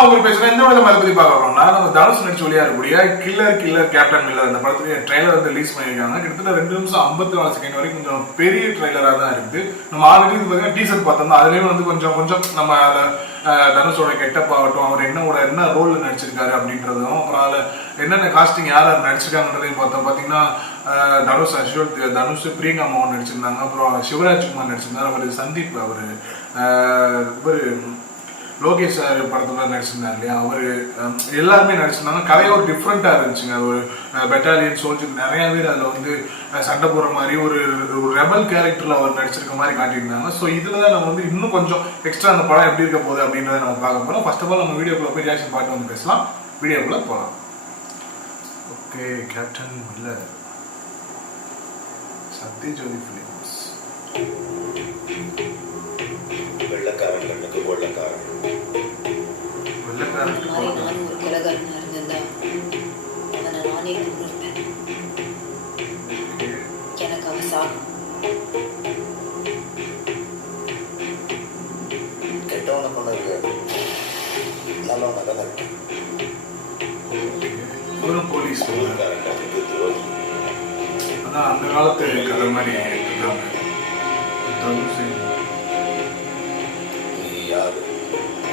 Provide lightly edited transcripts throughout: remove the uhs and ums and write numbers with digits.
நான் உங்களுக்கு பேசுறேன். இந்த விட அதை பத்தி பார்க்கறோம்னா நம்ம தனுஷ் நடிச்சு வெளியா இருக்கக்கூடிய கில்லர் கேப்டன் மில்லர் அந்த படத்துடைய ட்ரெய்லர் வந்து ரிலீஸ் பண்ணியிருக்காங்க. கிட்டத்தட்ட 2 நிமிஷம் 54 செகண்ட் வரைக்கும் கொஞ்சம் பெரிய ட்ரெய்லரா தான் இருக்குது. நம்ம ஆல்ரெடி பார்த்தீங்கன்னா டீசர் பார்த்தோம், அதுலயும் வந்து கொஞ்சம் நம்ம தனுஷோட கெட்டப் ஆகட்டும், அவர் என்ன ரோல்ல நடிச்சிருக்காரு அப்படின்றதும், அப்புறம் அதுல என்னென்ன காஸ்டிங் யார் நடிச்சிருக்காங்கன்றதையும் பார்த்தோம். பாத்தீங்கன்னா தனுஷ் பிரியங்கா மோகன் நடிச்சிருந்தாங்க, அப்புறம் சிவராஜ்குமார் நடிச்சிருந்தாரு, அவர் சந்தீப், அவரு லோகேஷ் சார் படத்துல நடிச்சிருந்தாரு இல்லையா, அவரு எல்லாருமே நடிச்சிருந்தாங்க. கதையை ஒரு டிஃப்ரெண்டா இருந்துச்சுங்க. ஒரு பெட்டாலியன் சோல்ஜர் நிறைய பேர் அதுல வந்து சண்டை போடுற மாதிரி ஒரு ரெபல் கேரக்டர்ல அவர் நடிச்சிருக்க மாதிரி காட்டியிருந்தாங்க. ஸோ இதுலதான் நம்ம வந்து இன்னும் கொஞ்சம் எக்ஸ்ட்ரா அந்த படம் எப்படி இருக்க போகுது அப்படின்றத நம்ம பார்க்க போறோம். ஃபர்ஸ்ட் ஆஃப் ஆல் நம்ம வீடியோக்குள்ள போய் ரியாக்ஷன் பார்த்து வந்து பேசலாம். வீடியோக்குள்ள போகலாம். Okay, Captain Miller, Sathyajyothi films. வெள்ளக்காரன் கண்ணுக்கு வெள்ளக்காரன் எனக்கு அவசானம் கெட்டவனை கொண்டு நல்லவனை கதை போலீஸ் வெள்ளக்காரன் கதைக்கு துரோகி. ஆனா அந்த காலத்து கதை மாதிரி நீ யாரு?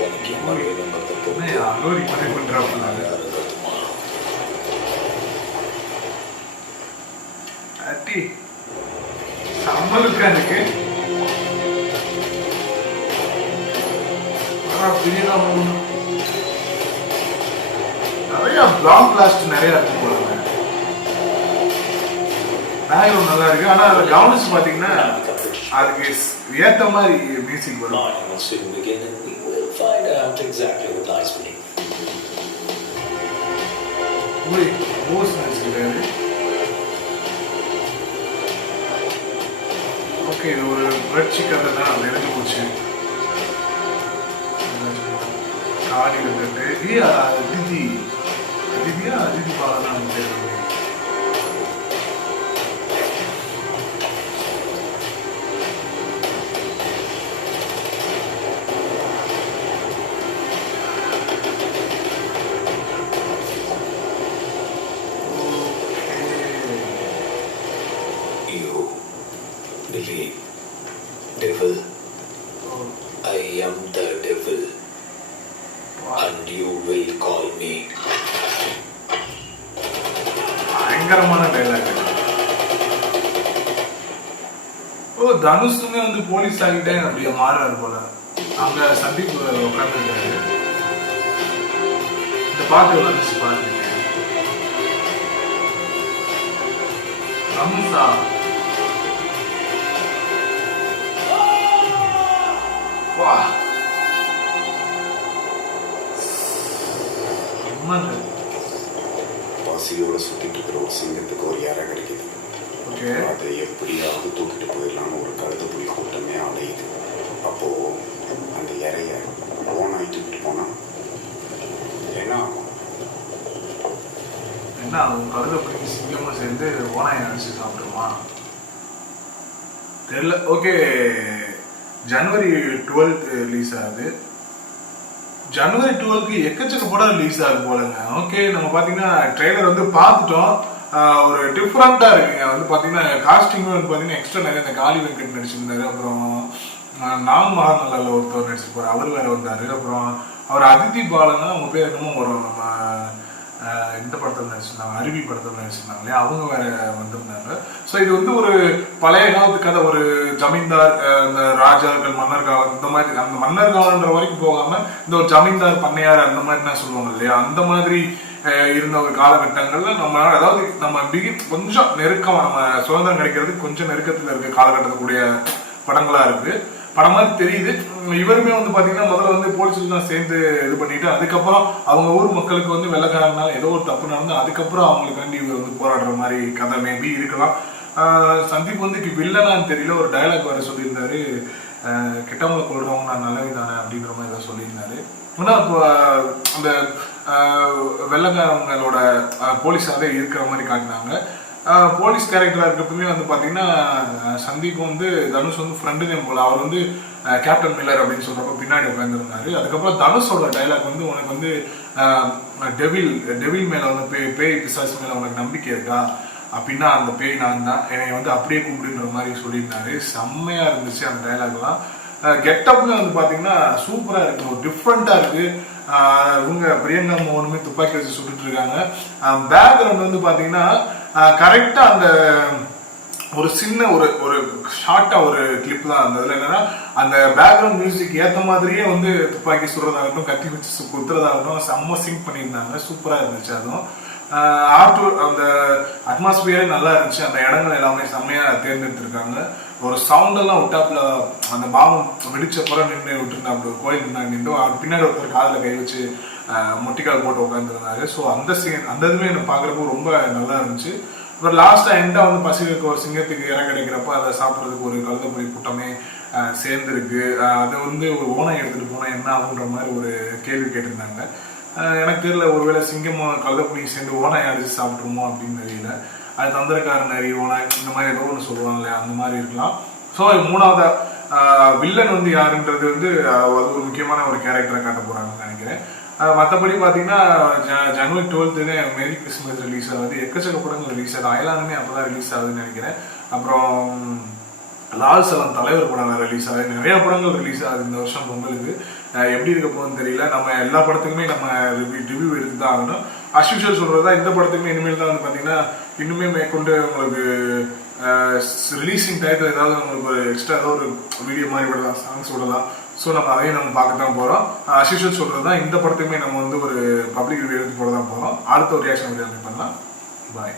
உனக்கு மறுபடியும் சம்மலுக்கா எனக்கு நிறைய பிளாக் பிளாஸ்ட் நிறைய இருக்கு போல. பேக்ரவுண்ட் நல்லா இருக்கு. ஆனா அதை கவனிச்சு பாத்தீங்கன்னா அதுக்கு ஏத்த மாதிரி மியூசிக் வரும். ஓகே, இது ஒரு புரட்சி கதை தான். அது எழுதி போச்சு. காடி வந்துட்டு அதிதி பாலதான் பேர். Believe, devil, I am the devil, and you will call me. பயங்கரமான டைலாக். தனுஷுமே வந்து போலீஸ் ஆகிட்டே அப்படியே மாறாரு போல. அங்க சந்தீப் உட்காந்துருக்காரு. இந்த பாட்டு வந்துச்சு பாருங்க. தனுஷா பசியோட சுத்திட்டு இருக்கிற ஒரு சிங்கத்துக்கு ஒரு இறை கிடைக்குது. அதை எப்படியாவது தூக்கிட்டு போயிடலான்னு ஒரு கழுத புலி கூட்டமே அலையுது. அப்போ அந்த இறைய ஓனாய் தூக்கிட்டு போனா என்ன ஆகும்? என்ன ஆகும்? கழுத புலிக்கு சிங்கமும் சேர்ந்து ஓனாய் நினைச்சு சாப்பிடுமா தெரியல. ஓகே, ஜனவரி 12 ரிலீஸ் ஆகுது. ஜனவரி 12க்கு எக்கச்சக்க படம் ரிலீஸ் ஆகும் போலங்க. ஓகே, நம்ம பாத்தீங்கன்னா ட்ரெய்லர் வந்து பார்த்துட்டோம். ஒரு டிஃப்ரெண்டா இருக்குங்க. வந்து பாத்தீங்கன்னா காஸ்டிங் வந்து பாத்தீங்கன்னா எக்ஸ்ட்ரா நிறைய இந்த காளி வெங்கட் நடிச்சிருந்தாரு, அப்புறம் நாம் மகாநல்ல ஒருத்தர் நடிச்சிருப்பாரு, அவர் வேற வந்தாரு, அப்புறம் அவர் அதிதி பாலன் அவங்க பேர் என்னமோ வரும். நம்ம இந்த படத்தில் நடிச்சிருந்தாங்க, அருவி படத்தில் நடிச்சிருந்தாங்க இல்லையா, அவங்க வேற வந்திருந்தாங்க. ஸோ இது வந்து ஒரு பழைய காலத்து கதை. ஒரு ஜமீன்தார், இந்த ராஜாக்கள், மன்னர் காலம், இந்த மாதிரி அந்த மன்னர் காலன்ற வரைக்கும் போகாம இந்த ஒரு ஜமீன்தார் பண்ணையார் அந்த மாதிரி நான் சொல்லுவாங்க இல்லையா, அந்த மாதிரி இருந்த ஒரு காலகட்டங்கள்ல நம்ம அதாவது நம்ம கொஞ்சம் நெருக்கம், நம்ம சுதந்திரம் கிடைக்கிறதுக்கு கொஞ்சம் நெருக்கத்தில் இருக்க காலகட்டத்துக்குரிய படங்களா இருக்கு. படம் மாதிரி தெரியுது. இவருமே வந்து பாத்தீங்கன்னா முதல்ல வந்து போலீஸ் தான் சேர்ந்து இது பண்ணிட்டு, அதுக்கப்புறம் அவங்க ஊர் மக்களுக்கு வந்து வெள்ளக்காரனால ஏதோ ஒரு தப்பு நடந்து அதுக்கப்புறம் அவங்களுக்காண்டி இவர் வந்து போராடுற மாதிரி கதை மேபி இருக்கலாம். சந்தீப் வந்து வில்லனான்னு தெரியல, ஒரு டயலாக் வர சொல்லியிருந்தாரு, கெட்டவங்களை கொள்றவங்க நான் நல்லவே தானே அப்படின்ற மாதிரி தான் சொல்லியிருந்தாரு. ஆனா இப்போ அந்த வெள்ளக்காரங்களோட போலீஸாவே இருக்கிற மாதிரி காட்டினாங்க. போலீஸ் கேரக்டரா இருக்கிறதுமே வந்து பாத்தீங்கன்னா சந்தீப் வந்து தனுஷ் வந்து ஃப்ரெண்டு நேம் போல. அவர் வந்து கேப்டன் மில்லர் அப்படின்னு சொல்றப்ப பின்னாடி உட்காந்துருந்தாரு. அதுக்கப்புறம் தனுஷோட டைலாக் வந்து உனக்கு வந்து டெவில் மேல வந்து பேய் பிசாசு மேல உனக்கு நம்பிக்கை இருக்கா அப்படின்னா அந்த பேய் நான் தான், என்னை வந்து அப்படியே கூப்பிடுன்ற மாதிரி சொல்லியிருந்தாரு. செம்மையா இருந்துச்சு அந்த டைலாக்லாம். கெட்டப்ல வந்து பாத்தீங்கன்னா சூப்பரா இருக்கு, ஒரு டிஃப்ரெண்டா இருக்கு. இவங்க பிரியங்கா மோகனுமே துப்பாக்கி வச்சு சுட்டுட்டு இருக்காங்க. பேக்ரவுண்ட் வந்து பாத்தீங்கன்னா கரெக்டா அந்த ஒரு சின்ன ஒரு ஷார்ட்டா ஒரு கிளிப் தான் அந்த இதுல. என்னன்னா அந்த பேக்ரவுண்ட் மியூசிக் ஏத்த மாதிரியே வந்து துப்பாக்கி சுடுறதாகட்டும், கத்தி வச்சு குத்துறதாகட்டும் செம்ம சிங்க் பண்ணியிருந்தாங்க. சூப்பரா இருந்துச்சு. அதுவும் அந்த அட்மாஸ்பியரே நல்லா இருந்துச்சு. அந்த இடங்கள் எல்லாமே செம்மையா தேர்ந்தெடுத்திருக்காங்க. ஒரு சவுண்ட் எல்லாம் விட்டாப்புல அந்த பாவம் வெடிச்சப்பறம் நின்று விட்டுருந்தாப்புல ஒரு கோயில் நின்று பின்னாடி ஒருத்தர் காதில் கை வச்சு மொட்டிக்கால் போட்டு உட்காந்துருந்தாரு. ஸோ அந்த சீன் அந்த இதுமே எனக்கு பார்க்குறப்போ ரொம்ப நல்லா இருந்துச்சு. அப்புறம் லாஸ்டா எண்டா வந்து பசிகளுக்கு ஒரு சிங்கத்துக்கு இற கிடைக்கிறப்ப அதை சாப்பிட்றதுக்கு ஒரு கழுதப்பொறி கூட்டமே சேர்ந்துருக்கு. அதை வந்து ஒரு ஓனம் எடுத்துட்டு போனா என்ன ஆகுன்ற மாதிரி ஒரு கேள்வி கேட்டிருந்தாங்க. எனக்கு தெரியல, ஒருவேளை சிங்கமும் கழுதப்புலி சேர்ந்து ஓனாய் அடிச்சு சாப்பிட்ருமோ அப்படின்னு தெரியல. அது தந்திரக்கார நரி ஓனாய் இந்த மாதிரி ஏதோ ஒன்று சொல்லுவாங்களே அந்த மாதிரி இருக்கலாம். ஸோ மூணாவது வில்லன் வந்து யாருன்றது வந்து அது ஒரு முக்கியமான ஒரு கேரக்டரை காட்ட போறாங்கன்னு நினைக்கிறேன். மற்றபடி பார்த்தீங்கன்னா ஜனவரி 12 மேரி கிறிஸ்மஸ் ரிலீஸ் ஆகுது. எக்கச்சக்க படங்கள் ரிலீஸ் ஆகுது. அயலானுமே அப்போதான் ரிலீஸ் ஆகுதுன்னு நினைக்கிறேன். அப்புறம் லால் சலம் தலைவர் படம் ரிலீஸ் ஆகுது. நிறைய படங்கள் ரிலீஸ் ஆகுது இந்த வருஷம் பொங்கலுக்கு. எப்படி இருக்க போகுதுன்னு தெரியல. நம்ம எல்லா படத்துக்குமே நம்ம ரிவ்யூ எடுத்து தான் ஆகணும். அஸ்யூஷுவல் சொல்றதா இந்த படத்துக்குமே இனிமேல் தான் வந்து பார்த்தீங்கன்னா இன்னுமே மேற்கொண்டு உங்களுக்கு ரிலீசிங் டயத்தில் ஏதாவது உங்களுக்கு ஒரு எக்ஸ்ட்ரா ஏதாவது ஒரு வீடியோ மாதிரி விடலாம், சாங்ஸ் விடலாம். ஸோ நம்ம அதையும் நம்ம பார்க்க தான் போகிறோம். அஸ்யூஷுவல் சொல்றது தான் இந்த படத்துக்குமே நம்ம வந்து ஒரு பப்ளிக் ரிவ்யூ எடுத்து போட தான் போகிறோம். அடுத்த ஒரு ரியாக்ஷன் வீடியோ பண்ணலாம். பாய்.